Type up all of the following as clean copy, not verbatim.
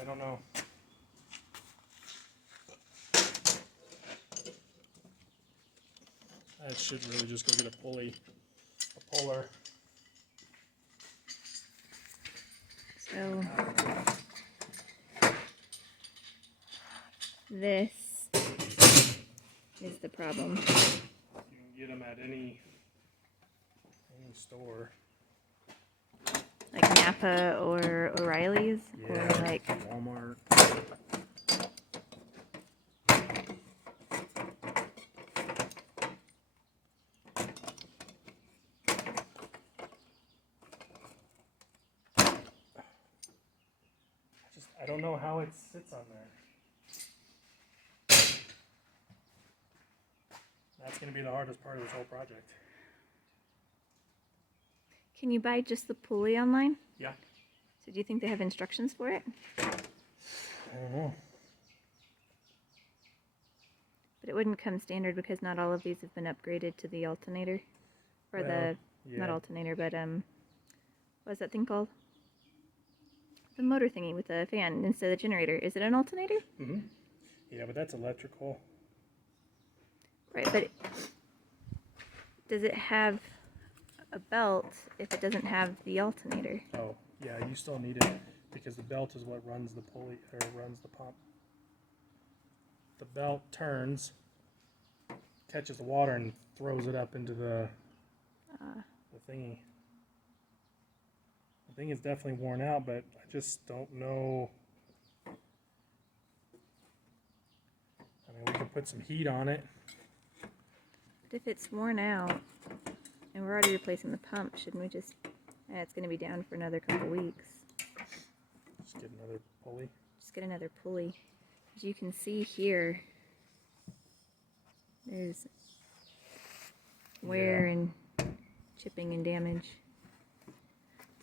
I don't know. I should really just go get a puller. So this is the problem. You can get them at any store. Like Napa or O'Reilly's? Yeah, or like Walmart. I don't know how it sits on there. That's going to be the hardest part of this whole project. Can you buy just the pulley online? Yeah. So do you think they have instructions for it? I don't know. But it wouldn't come standard because not all of these have been upgraded to the alternator. Or Well, not alternator, but what's that thing called? The motor thingy with the fan instead of the generator. Is it an alternator? Mm-hmm. Yeah, but that's electrical. Right, but does it have a belt if it doesn't have the alternator? Oh, yeah, you still need it because the belt is what runs the pulley or runs the pump. The belt turns, catches the water, and throws it up into the thingy. The thing is definitely worn out, but I just don't know. I mean, we could put some heat on it. But if it's worn out and we're already replacing the pump, shouldn't we just... it's going to be down for another couple weeks. Just get another pulley. Just get another pulley. As you can see here, there's wear and chipping and damage.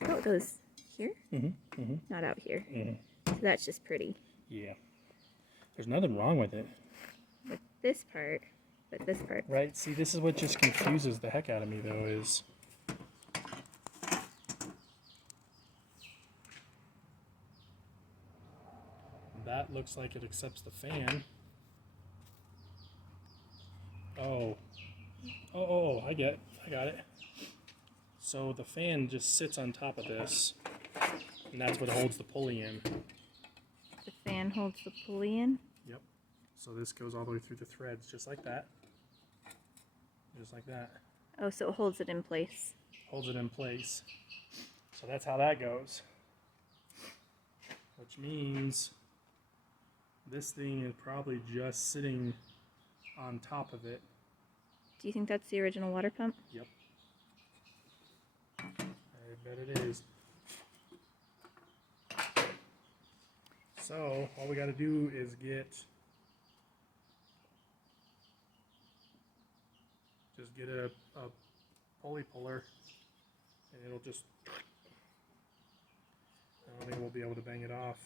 Oh, it goes here? Mm-hmm. Mm-hmm. Not out here. Mm-hmm. So that's just pretty. Yeah. There's nothing wrong with it. But this part. Right? See, this is what just confuses the heck out of me, though, is... That looks like it accepts the fan. Oh, I got it. So the fan just sits on top of this, and that's what holds the pulley in. The fan holds the pulley in? Yep. So this goes all the way through the threads, just like that. Just like that. Oh, so it holds it in place. Holds it in place. So that's how that goes. Which means this thing is probably just sitting on top of it. Do you think that's the original water pump? Yep. I bet it is. So all we got to do is get a pulley puller, and it'll just... I don't think we'll be able to bang it off.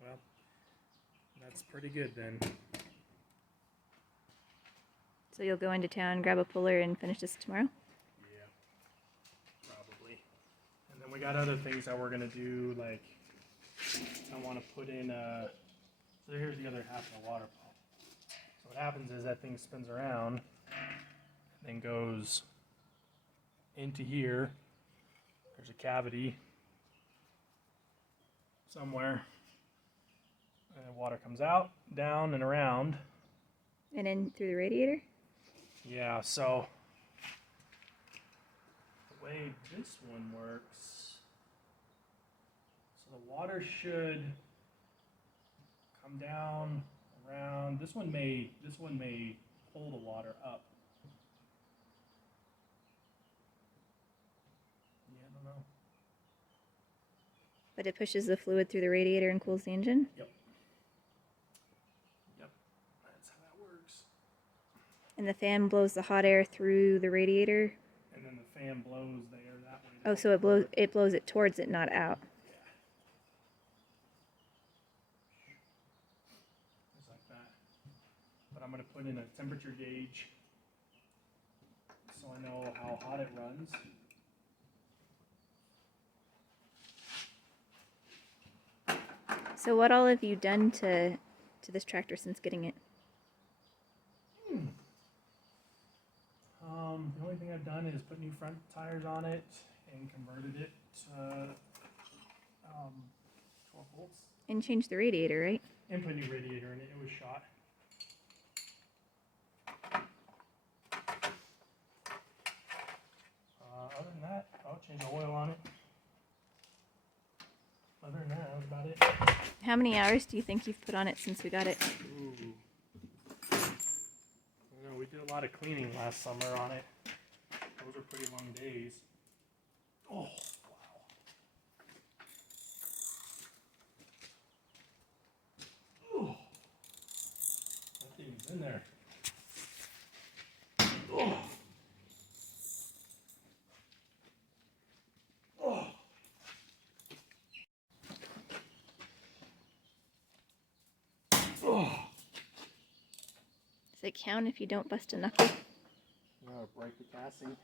Well, that's pretty good then. So you'll go into town, grab a puller, and finish this tomorrow? Yeah, probably. And then we got other things that we're going to do, like I want to put in so here's the other half of the water pump. So what happens is that thing spins around and then goes into here. There's a cavity somewhere. And water comes out, down, and around. And in through the radiator? Yeah, so the way this one works, so the water should come down around. This one may pull the water up. Yeah, I don't know. But it pushes the fluid through the radiator and cools the engine? Yep. That's how that works. And the fan blows the hot air through the radiator? And then the fan blows the air that way. Oh, so it blows it towards it, not out. Yeah. Just like that. But I'm going to put in a temperature gauge so I know how hot it runs. So what all have you done to this tractor since getting it? The only thing I've done is put new front tires on it and converted it to 12 volts. And change the radiator, right? And put a new radiator in it. It was shot. Other than that, I'll change the oil on it. Other than that, that was about it. How many hours do you think you've put on it since we got it? Ooh. You know, we did a lot of cleaning last summer on it. Those are pretty long days. Oh, wow. Oh, that thing's in there. Oh. Oh. Oh. Does it count if you don't bust a knuckle? You gotta break the casting.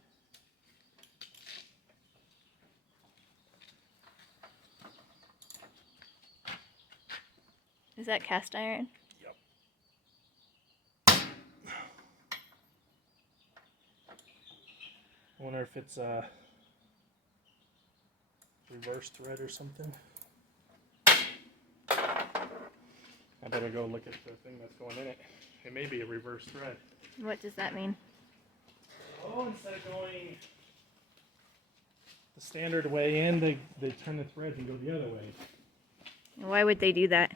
Is that cast iron? Yep. I wonder if it's a reverse thread or something. I better go look at the thing that's going in it. It may be a reverse thread. What does that mean? Oh, instead of going the standard way in, they turn the threads and go the other way. And why would they do that?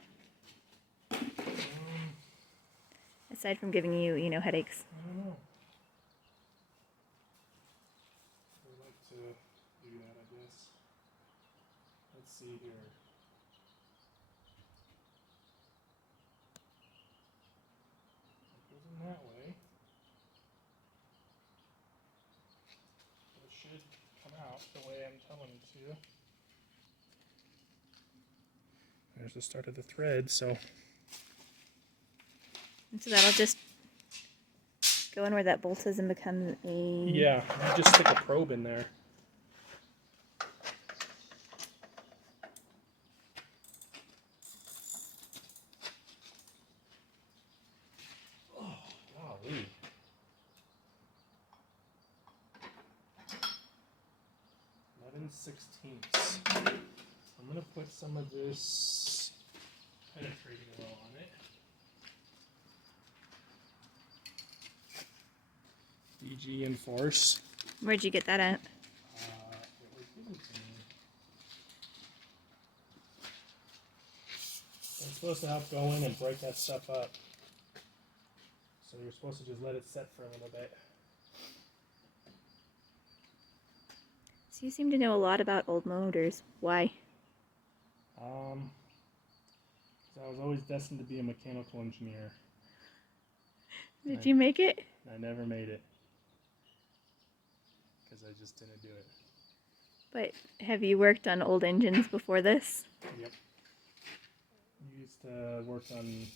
Aside from giving you, headaches. I don't know. They like to do that, I guess. Let's see here. It goes in that way. It should come out the way I'm telling it to. There's the start of the thread, so. And so that'll just go in where that bolt is and become a... Yeah, you just stick a probe in there. Oh, golly. 11/16. I'm going to put some of this penetrating oil on it. DG Enforce. Where'd you get that at? It was given to me. It's supposed to help go in and break that stuff up. So you're supposed to just let it set for a little bit. So you seem to know a lot about old motors. Why? So I was always destined to be a mechanical engineer. Did you make it? I never made it. Because I just didn't do it. But have you worked on old engines before this? Yep. Used to work on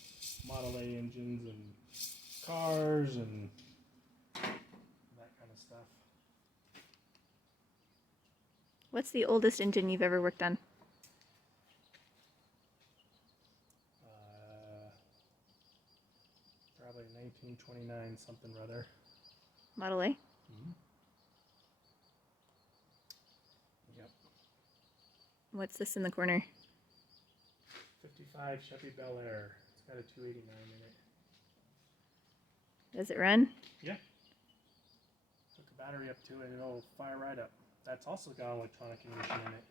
Model A engines and cars and that kind of stuff. What's the oldest engine you've ever worked on? Probably 1929 something or other. Model A? Mm-hmm. Yep. What's this in the corner? 55 Chevy Bel Air. It's got a 289 in it. Does it run? Yeah. Hook a battery up to it and it'll fire right up. That's also got electronic ignition in it.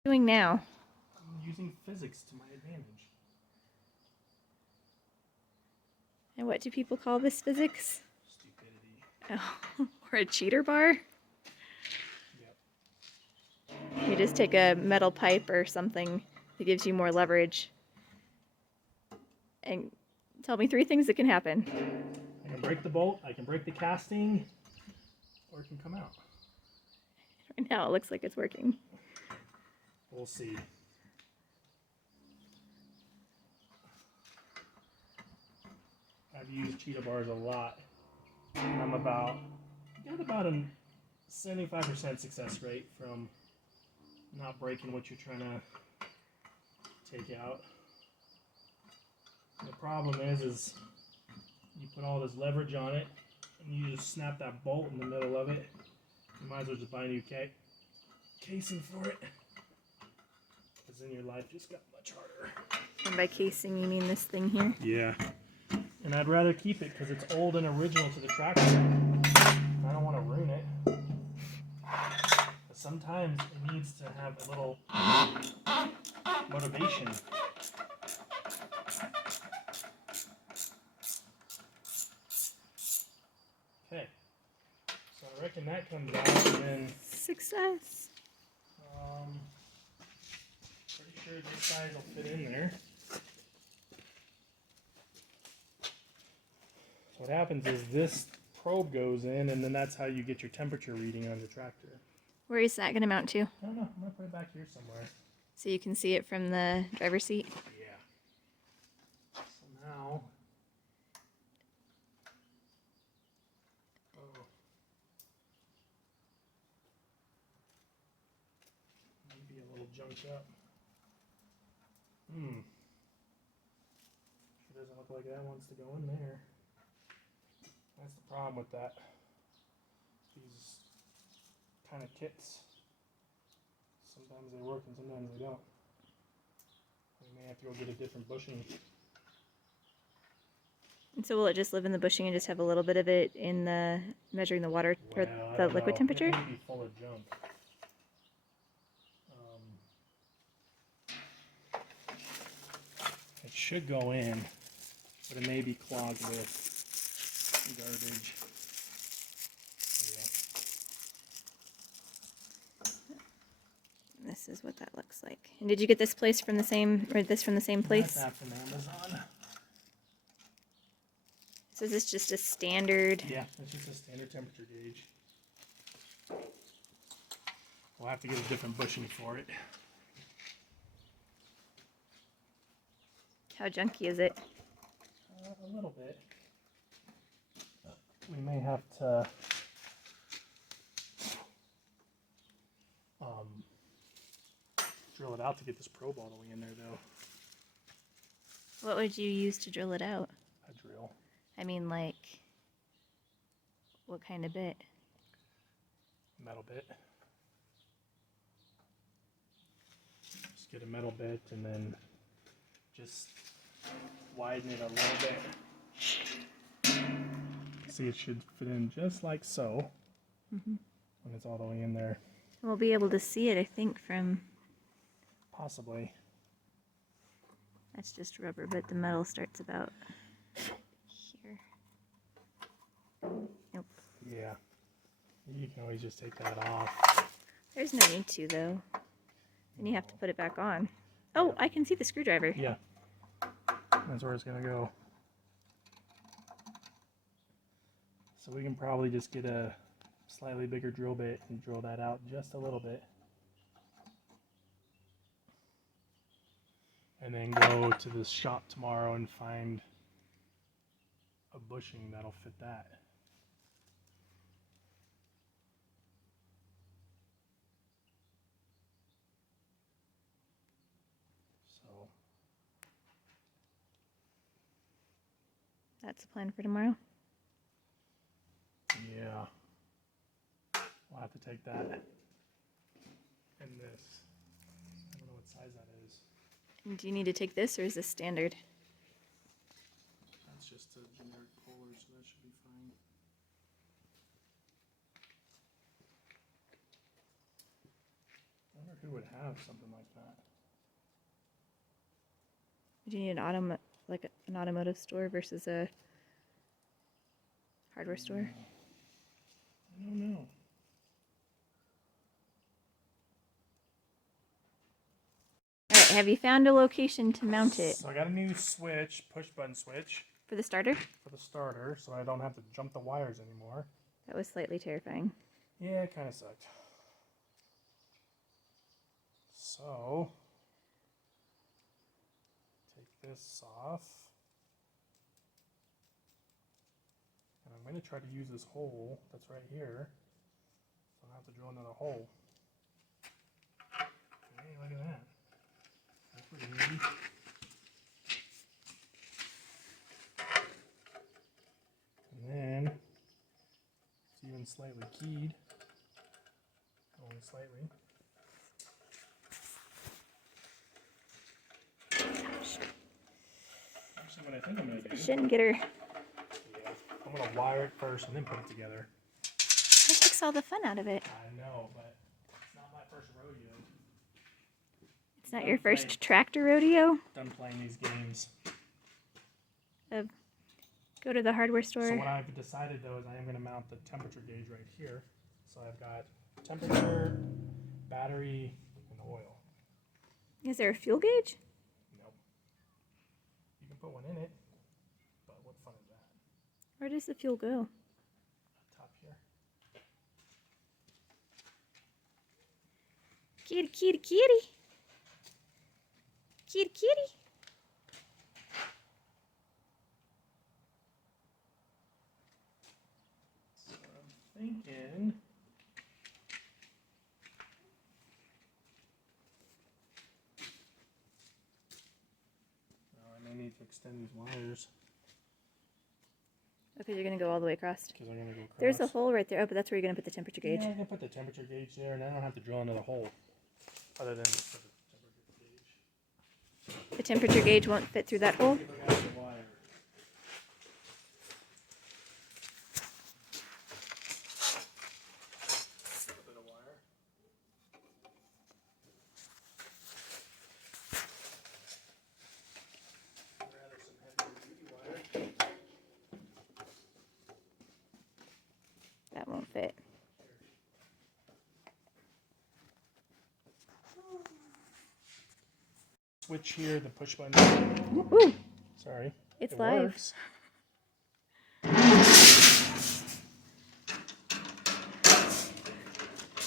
What are you doing now? I'm using physics to my advantage. And what do people call this physics? Stupidity. Oh, or a cheater bar? Yep. You just take a metal pipe or something that gives you more leverage. And tell me 3 things that can happen. I can break the bolt, I can break the casting, or it can come out. Right now it looks like it's working. We'll see. I've used cheetah bars a lot I'm got about a 75% success rate from not breaking what you're trying to take out. The problem is you put all this leverage on it and you just snap that bolt in the middle of it. You might as well just buy a new casing for it, because then your life just got much harder. And by casing, you mean this thing here? Yeah. And I'd rather keep it because it's old and original to the tractor. I don't want to ruin it. But sometimes it needs to have a little motivation. Okay. So I reckon that comes out, and then Success. pretty sure this size will fit in there. So what happens is this probe goes in, and then that's how you get your temperature reading on the tractor. Where is that going to mount to? I don't know. I'm going to put it back here somewhere. So you can see it from the driver's seat? Yeah. So now... Oh. Maybe a little junked up. Sure doesn't look like that wants to go in there. That's the problem with that. These kind of kits. Sometimes they work and sometimes they don't. We may have to go get a different bushing. And so will it just live in the bushing and just have a little bit of it in the measuring the water or the liquid temperature? It may be full of junk. It should go in, but it may be clogged with garbage. Yeah. This is what that looks like. And did you get this place from the same, or this from the same place? That's from Amazon. So is this just a standard? Yeah, it's just a standard temperature gauge. We'll have to get a different bushing for it. How junky is it? A little bit. We may have to drill it out to get this probe all the way in there, though. What would you use to drill it out? A drill. I mean, like, what kind of bit? Metal bit. Just get a metal bit and then just widen it a little bit. See, it should fit in just like so. When it's all the way in there. We'll be able to see it, I think, from... Possibly. That's just rubber, but the metal starts about here. Nope. Yeah. You can always just take that off. There's no need to, though. Then you have to put it back on. Oh, I can see the screwdriver. Yeah. That's where it's going to go. So we can probably just get a slightly bigger drill bit and drill that out just a little bit. And then go to the shop tomorrow and find a bushing that'll fit that. So That's the plan for tomorrow. yeah, we'll have to take that and this. I don't know what size that is. And do you need to take this, or is this standard? That's just a generic puller, so that should be fine. I wonder who would have something like that. Do you need an automotive store versus a hardware store? I don't know. Alright, have you found a location to mount it? So I got a new switch, push button switch For the starter? for the starter, so I don't have to jump the wires anymore. That was slightly terrifying. Yeah, it kind of sucked. So, take this off. And I'm I'm going to try to use this hole that's right here. So I don't have to drill another hole. Hey, look at that. That's pretty handy. And then it's even slightly keyed. Only slightly. Actually, what I think I'm going to do. Shouldn't get her. Yeah, I'm going to wire it first and then put it together. That takes all the fun out of it. I know, but it's not my first rodeo. It's not your first tractor rodeo? Done playing these games. Go to the hardware store. So what I've decided though is I am going to mount the temperature gauge right here. So I've got temperature, battery, and oil. Is there a fuel gauge? Nope. You can put one in it, but what fun is that? Where does the fuel go? Top here. Kitty, kitty, kitty. Kitty, kitty. So I'm thinking. I may need to extend these wires. Okay, you're going to go all the way across. Because I'm going to go across. There's a hole right there. Oh, but that's where you're going to put the temperature gauge. Yeah, I can put the temperature gauge there, and I don't have to drill another hole. Other than for the temperature gauge. The temperature gauge won't fit through that hole? See if I got the wire. A bit of wire. Rather some heavy duty wire. That won't fit. Switch here, the push button. Ooh, Sorry. it's it live. Works.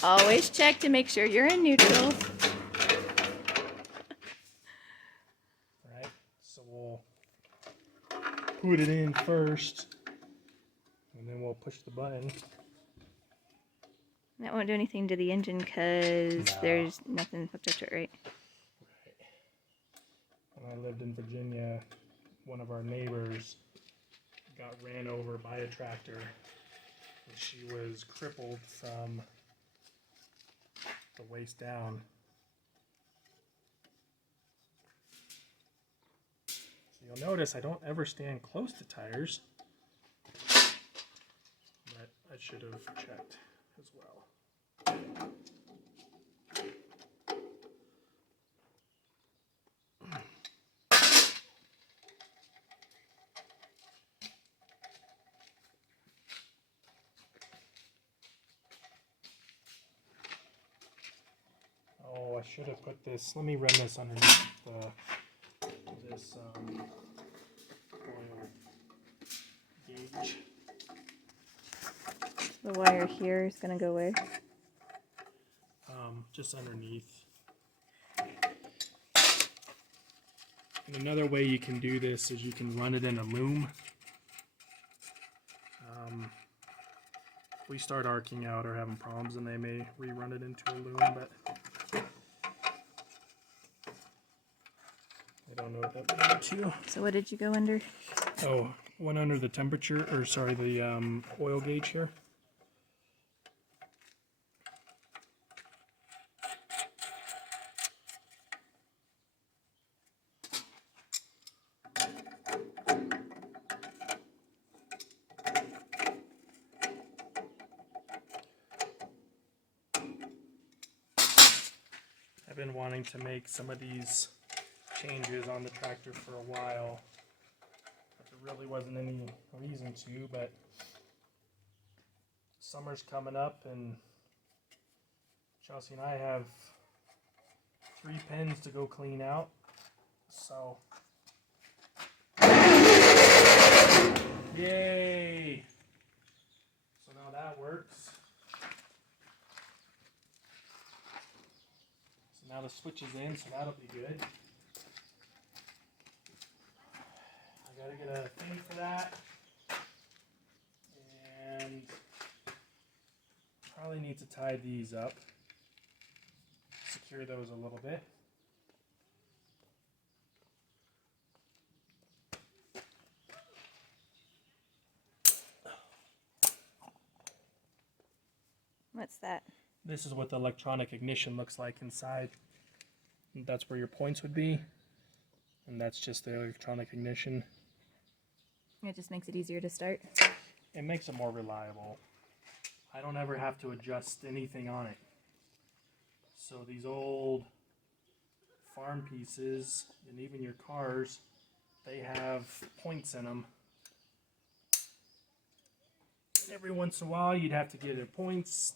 Always check to make sure you're in neutral. Alright, so we'll put it in first, and then we'll push the button. That won't do anything to the engine because No. there's nothing hooked up to it, right? When I lived in Virginia, one of our neighbors got ran over by a tractor, and she was crippled from the waist down. So you'll notice I don't ever stand close to tires, but I should have checked as well. Oh, I should have put this. Let me run this underneath this oil gauge. The wire here is going to go where? Just underneath. And another way you can do this is you can run it in a loom. If we start arcing out or having problems, then they may rerun it into a loom, but I don't know what that would do too. So what did you go under? Oh, went under the temperature, or sorry, the oil gauge here. I've been wanting to make some of these changes on the tractor for a while, but there really wasn't any reason to, but summer's coming up and Chelsea and I have 3 pens to go clean out, so yay! So now that works. So now the switch is in, so that'll be good. I gotta get a thing for that. need to tie these up. Secure those a little bit. What's that? This is what the electronic ignition looks like inside. And that's where your points would be. And that's just the electronic ignition. It just makes it easier to start. It makes it more reliable. I don't ever have to adjust anything on it. So these old farm pieces, and even your cars, they have points in them. Every once in a while you'd have to get your points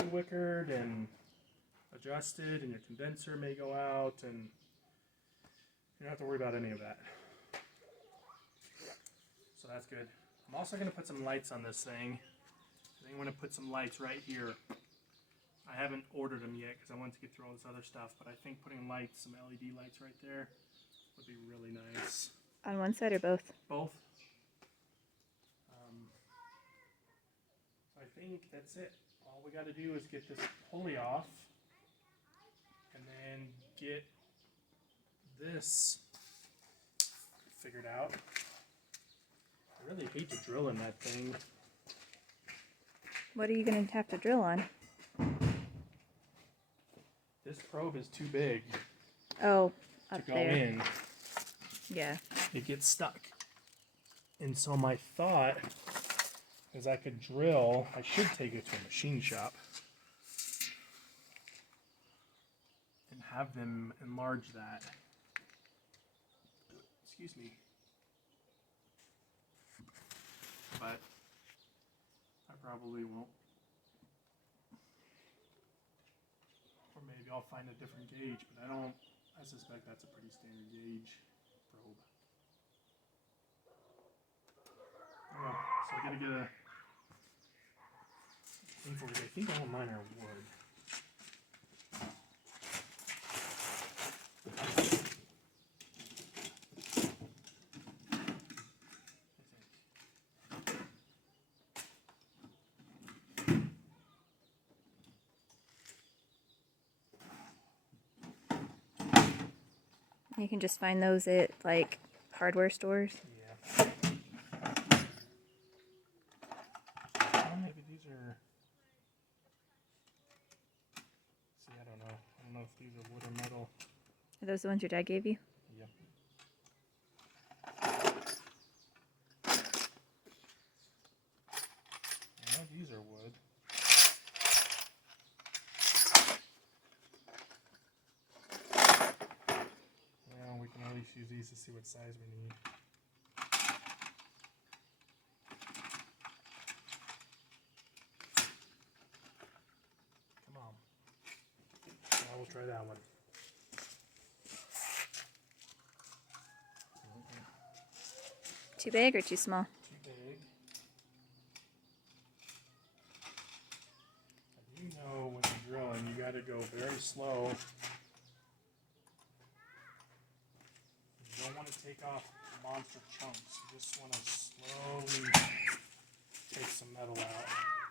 re-wickered and adjusted, and your condenser may go out, and you don't have to worry about any of that. So that's good. I'm also going to put some lights on this thing. I think I'm going to put some lights right here. I haven't ordered them yet because I wanted to get through all this other stuff, but I think putting lights, some LED lights right there would be really nice. On one side or both? Both. So I think that's it. All we got to do is get this pulley off and then get this figured out. I really hate to drill in that thing. What are you going to have to drill on? This probe is too big Oh, to up go there. in. Yeah. It gets stuck. And so my thought is I could drill, I should take it to a machine shop and have them enlarge that. Excuse me. But I probably won't. Or maybe I'll find a different gauge, but I suspect that's a pretty standard gauge probe. Oh, so I gotta get a I think all of mine are wood. You can just find those at, like, hardware stores. Yeah. Oh, maybe these are. See, I don't know. I don't know if these are wood or metal. Are those the ones your dad gave you? Yep. Yeah, these are wood. Well, we can at least use these to see what size we need. Come on. Now we'll try that one. Too big or too small? Too big. You know when you're drilling, you got to go very slow. You don't want to take off monster chunks. You just want to slowly take some metal out.